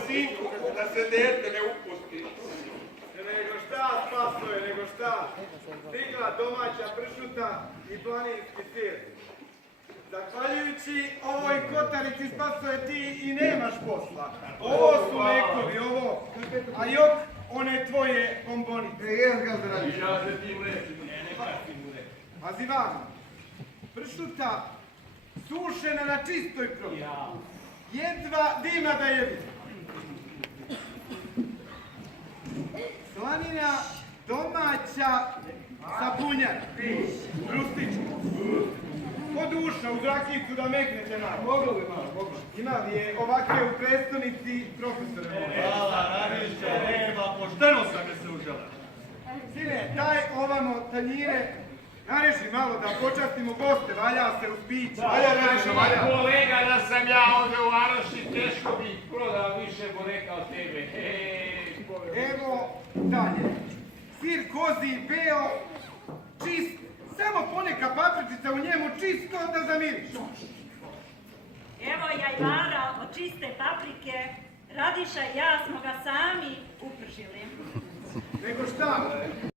Sinku, da se dete ne upusti. Nego šta, Spasoje, nego šta? Stigla domaća pršuta i planinski sir. Zahvaljujući ovoj kotarici, Spasoje, ti i nemaš posla. Ovo su lekovi, ovo. A jok, one tvoje bombonice. Ja se ti ulečim. Pazi vamo. Pršuta sušena na čistoj probi. Jedva dima da je vidi. Slanina domaća sapunjana. Rustička. Ko duša, uz rakicu da megnete malo. Moglo bi malo, moglo. Ima li je ovakve u prestonici profesore? Hvala, Radića, nema, pošteno sam je se užela. Sine, daj ovamo tanjire. Nareži malo da počastimo goste, valja se uz piće. Valja, Radića, valja. Kolega, da sam ja ovdje u Aroši, teško bi prodao više bureka od tebe. Evo dalje. Sir kozi, beo, čist, samo poneka papričica u njemu čisto da zamiriš. Evo jajvara od čiste paprike, Radiša i ja smo ga sami upržili. Nego šta?